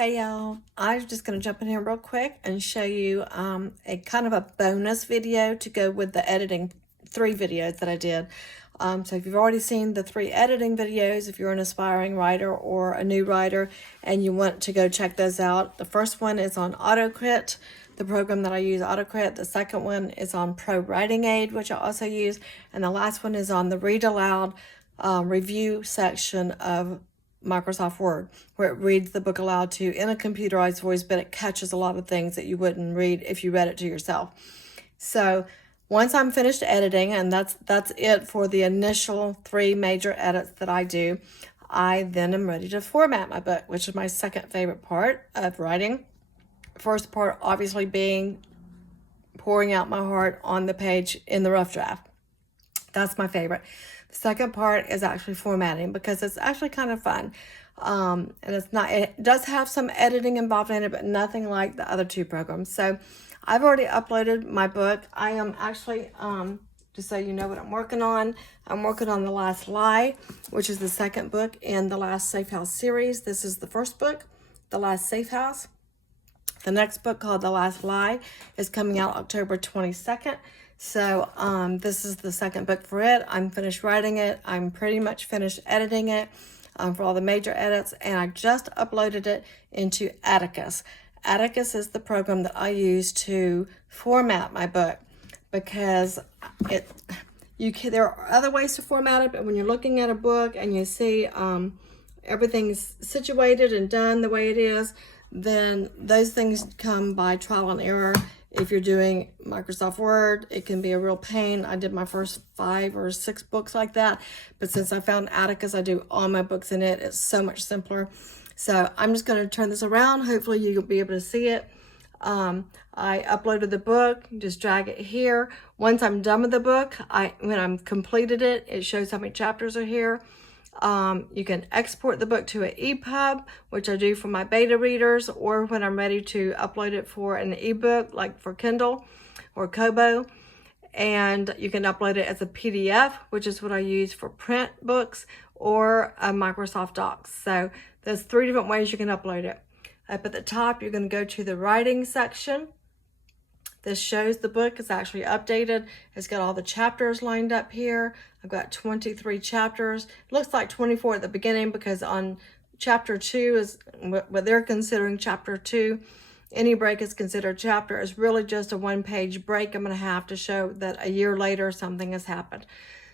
Hey y'all, I'm just going to jump in here real quick and show you a kind of a bonus video to go with the editing 3 videos that I did. So if you've already seen the 3 editing videos, if you're an aspiring writer or a new writer and you want to go check those out, the first one is on AutoCrit, the program that I use, AutoCrit. The second one is on Pro Writing Aid, which I also use. And the last one is on the Read Aloud review section of Microsoft Word, where it reads the book aloud to you in a computerized voice, but it catches a lot of things that you wouldn't read if you read it to yourself. So once I'm finished editing, and that's it for the initial 3 major edits that I do, I then am ready to format my book, which is my second favorite part of writing. First part obviously being pouring out my heart on the page in the rough draft. That's my favorite. The second part is actually formatting, because it's actually kind of fun. And it does have some editing involved in it, but nothing like the other 2 programs. So I've already uploaded my book. I am actually, just so you know what I'm working on The Last Lie, which is the second book in the Last Safe House series. This is the first book, The Last Safe House. The next book, called The Last Lie, is coming out October 22nd. So this is the second book for it. I'm finished writing it. I'm pretty much finished editing it for all the major edits, and I just uploaded it into Atticus. Atticus is the program that I use to format my book, because there are other ways to format it, but when you're looking at a book and you see everything's situated and done the way it is, then those things come by trial and error. If you're doing Microsoft Word, it can be a real pain. I did my first 5 or 6 books like that, but since I found Atticus, I do all my books in it. It's so much simpler. So I'm just going to turn this around. Hopefully you'll be able to see it. I uploaded the book, just drag it here. Once I'm done with the book, when I'm completed it, it shows how many chapters are here. You can export the book to an EPUB, which I do for my beta readers, or when I'm ready to upload it for an ebook, like for Kindle or Kobo. And you can upload it as a PDF, which is what I use for print books, or a Microsoft Docs. So there's 3 different ways you can upload it. Up at the top, you're going to go to the writing section. This shows the book is actually updated. It's got all the chapters lined up here. I've got 23 chapters. It looks like 24 at the beginning, because on chapter 2 is what they're considering chapter 2. Any break is considered chapter. It's really just a 1-page break I'm going to have to show that a year later something has happened.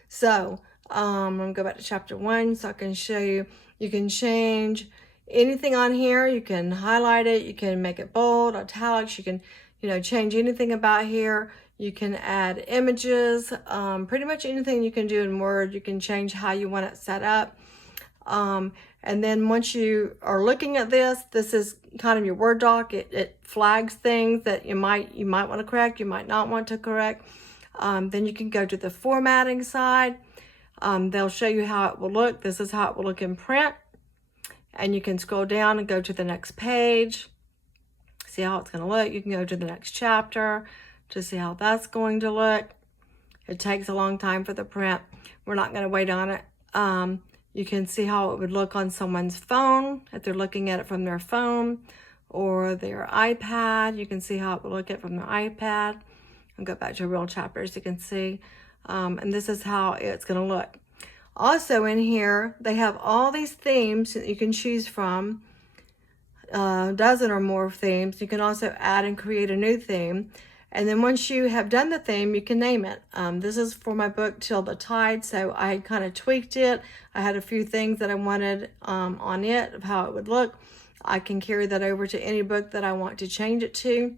So I'm going to go back to chapter 1 so I can show you. You can change anything on here. You can highlight it. You can make it bold, italics. You can change anything about here. You can add images, pretty much anything you can do in Word. You can change how you want it set up. And then once you are looking at this is kind of your Word doc. It flags things that you might want to correct, you might not want to correct. Then you can go to the formatting side. They'll show you how it will look. This is how it will look in print. And you can scroll down and go to the next page. See how it's going to look. You can go to the next chapter to see how that's going to look. It takes a long time for the print. We're not going to wait on it. You can see how it would look on someone's phone if they're looking at it from their phone or their iPad. You can see how it would look at from their iPad. I'll go back to real chapters. You can see. And this is how it's going to look. Also in here, they have all these themes that you can choose from. A dozen or more themes. You can also add and create a new theme, and then once you have done the theme, you can name it. This is for my book Till the Tide, so I kind of tweaked it. I had a few things that I wanted on it, of how it would look. I can carry that over to any book that I want to change it to.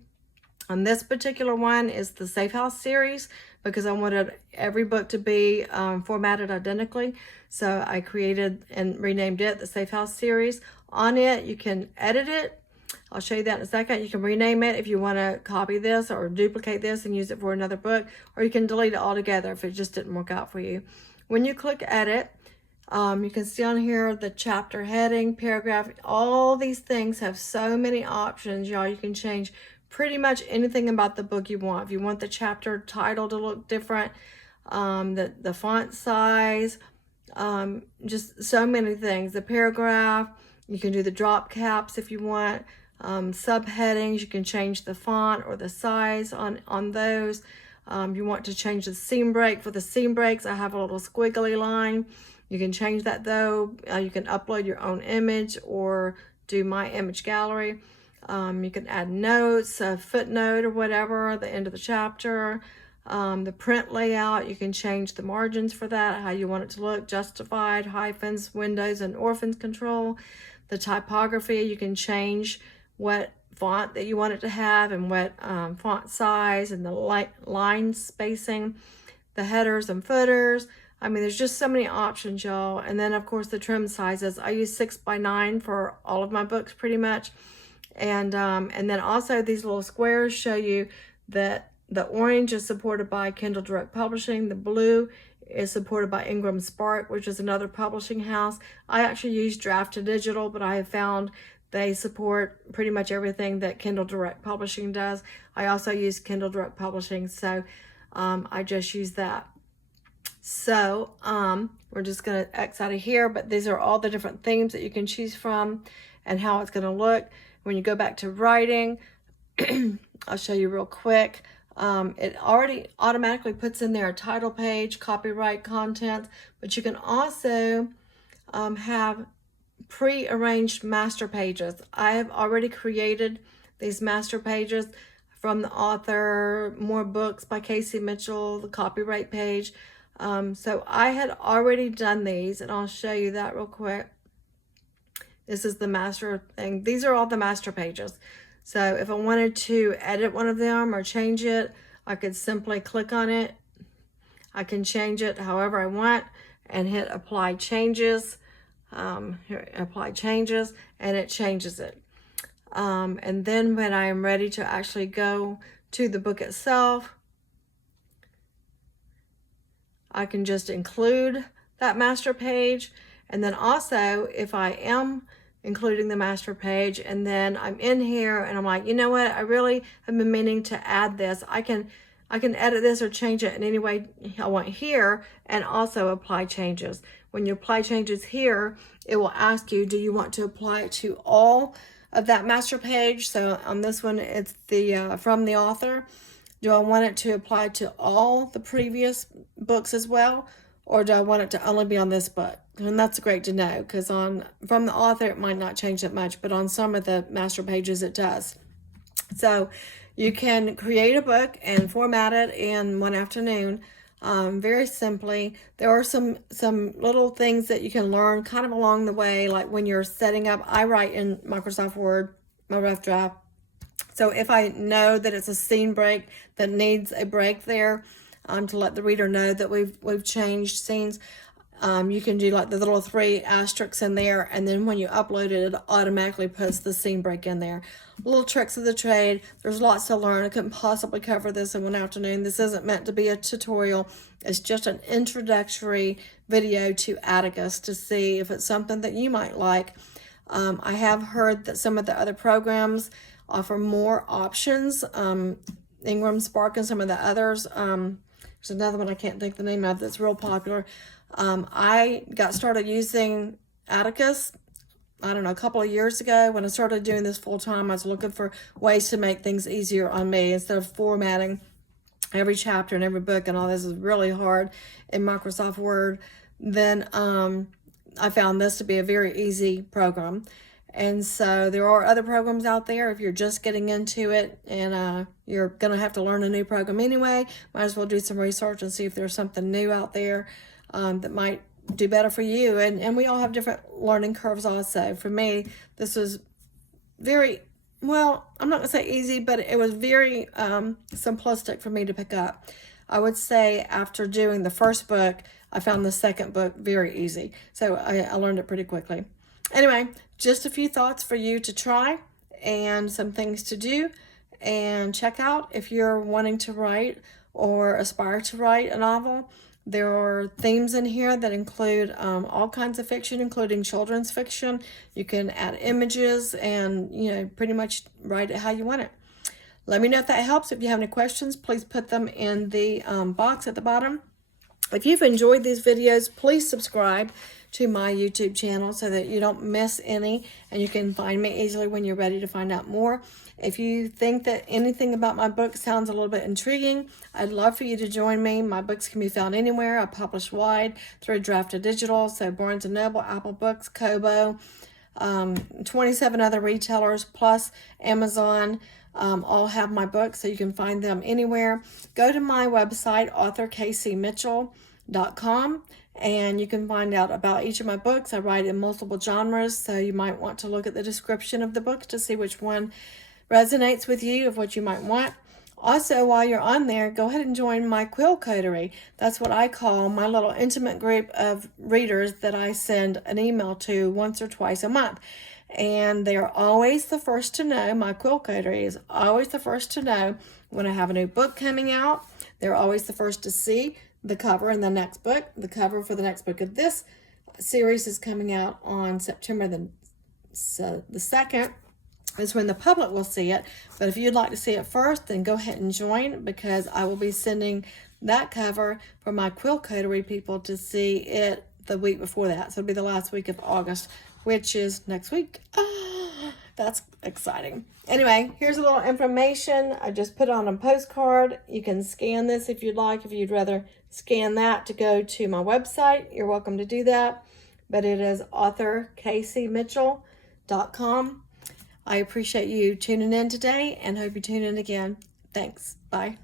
On this particular one is the Safe House series, because I wanted every book to be formatted identically. So I created and renamed it the Safe House series. On it, you can edit it. I'll show you that in a second. You can rename it if you want to copy this or duplicate this and use it for another book, or you can delete it altogether if it just didn't work out for you. When you click edit, you can see on here the chapter heading, paragraph. All these things have so many options, y'all. You can change pretty much anything about the book you want. If you want the chapter title to look different, the font size, just so many things. The paragraph, You can do the drop caps if you want. Subheadings, you can change the font or the size on those. You want to change the seam break. For the seam breaks, I have a little squiggly line. You can change that though. You can upload your own image or do my image gallery. You can add notes, a footnote or whatever at the end of the chapter. The print layout, you can change the margins for that, how you want it to look, justified, hyphens, windows, and orphans control. The typography, you can change what font that you want it to have and what font size and the line spacing, the headers and footers. I mean, there's just so many options, y'all. And then, of course, the trim sizes. I use 6x9 for all of my books pretty much. And then also these little squares show you that the orange is supported by Kindle Direct Publishing. The blue is supported by Ingram Spark, which is another publishing house. I actually use Draft to Digital, but I have found they support pretty much everything that Kindle Direct Publishing does. I also use Kindle Direct Publishing, so I just use that. So we're just going to X out of here, but these are all the different themes that you can choose from and how it's going to look. When you go back to writing, I'll show you real quick. It already automatically puts in there a title page, copyright content, but you can also have pre-arranged master pages. I have already created these master pages from the author, More Books by Casey Mitchell, the copyright page. So I had already done these, and I'll show you that real quick. This is the master thing. These are all the master pages. So if I wanted to edit one of them or change it, I could simply click on it. I can change it however I want and hit apply changes. Here, apply changes, and it changes it. And then when I am ready to actually go to the book itself, I can just include that master page. And then also, if I am including the master page and then I'm in here and I'm like, you know what, I really have been meaning to add this, I can edit this or change it in any way I want here, and also apply changes. When you apply changes here, it will ask you, do you want to apply it to all of that master page? So on this one, it's the from the author. Do I want it to apply to all the previous books as well? Or do I want it to only be on this book? And that's great to know, because from the author, it might not change that much, but on some of the master pages, it does. So you can create a book and format it in one afternoon, very simply. There are some little things that you can learn kind of along the way, like when you're setting up. I write in Microsoft Word, my rough draft. So if I know that it's a scene break that needs a break there, to let the reader know that we've changed scenes, you can do like the little 3 asterisks in there, and then when you upload it, it automatically puts the scene break in there. Little tricks of the trade. There's lots to learn. I couldn't possibly cover this in one afternoon. This isn't meant to be a tutorial. It's just an introductory video to Atticus to see if it's something that you might like. I have heard that some of the other programs offer more options. Ingram Spark and some of the others. There's another one I can't think the name of that's real popular. I got started using Atticus, I don't know, a couple of years ago. When I started doing this full time, I was looking for ways to make things easier on me instead of formatting every chapter and every book, and all this is really hard in Microsoft Word. Then I found this to be a very easy program. And so there are other programs out there if you're just getting into it and you're going to have to learn a new program anyway. Might as well do some research and see if there's something new out there that might do better for you. And we all have different learning curves also. For me, this was very, well, I'm not going to say easy, but it was very simplistic for me to pick up. I would say after doing the first book, I found the second book very easy. So I learned it pretty quickly. Anyway, just a few thoughts for you to try and some things to do and check out if you're wanting to write or aspire to write a novel. There are themes in here that include all kinds of fiction, including children's fiction. You can add images and, pretty much write it how you want it. Let me know if that helps. If you have any questions, please put them in the box at the bottom. If you've enjoyed these videos, please subscribe. to my YouTube channel so that you don't miss any, and you can find me easily when you're ready to find out more. If you think that anything about my book sounds a little bit intriguing, I'd love for you to join me. My books can be found anywhere. I publish wide through Drafted Digital, so Barnes & Noble, Apple Books, Kobo, 27 other retailers, plus Amazon, all have my books, so you can find them anywhere. Go to my website, authorkcmitchell.com, and you can find out about each of my books. I write in multiple genres, so you might want to look at the description of the book to see which one resonates with you, of what you might want. Also, while you're on there, go ahead and join my quill coterie. That's what I call my little intimate group of readers that I send an email to once or twice a month. And they're always the first to know. My quill coterie is always the first to know when I have a new book coming out. They're always the first to see the cover in the next book. The cover for the next book of this series is coming out on September the 2nd. Is when the public will see it. But if you'd like to see it first, then go ahead and join, because I will be sending that cover for my quill coterie people to see it the week before that. So it'll be the last week of August, which is next week. That's exciting. Anyway, here's a little information. I just put on a postcard. You can scan this if you'd like. If you'd rather scan that to go to my website, you're welcome to do that. But it is authorkcmitchell.com. I appreciate you tuning in today and hope you tune in again. Thanks. Bye.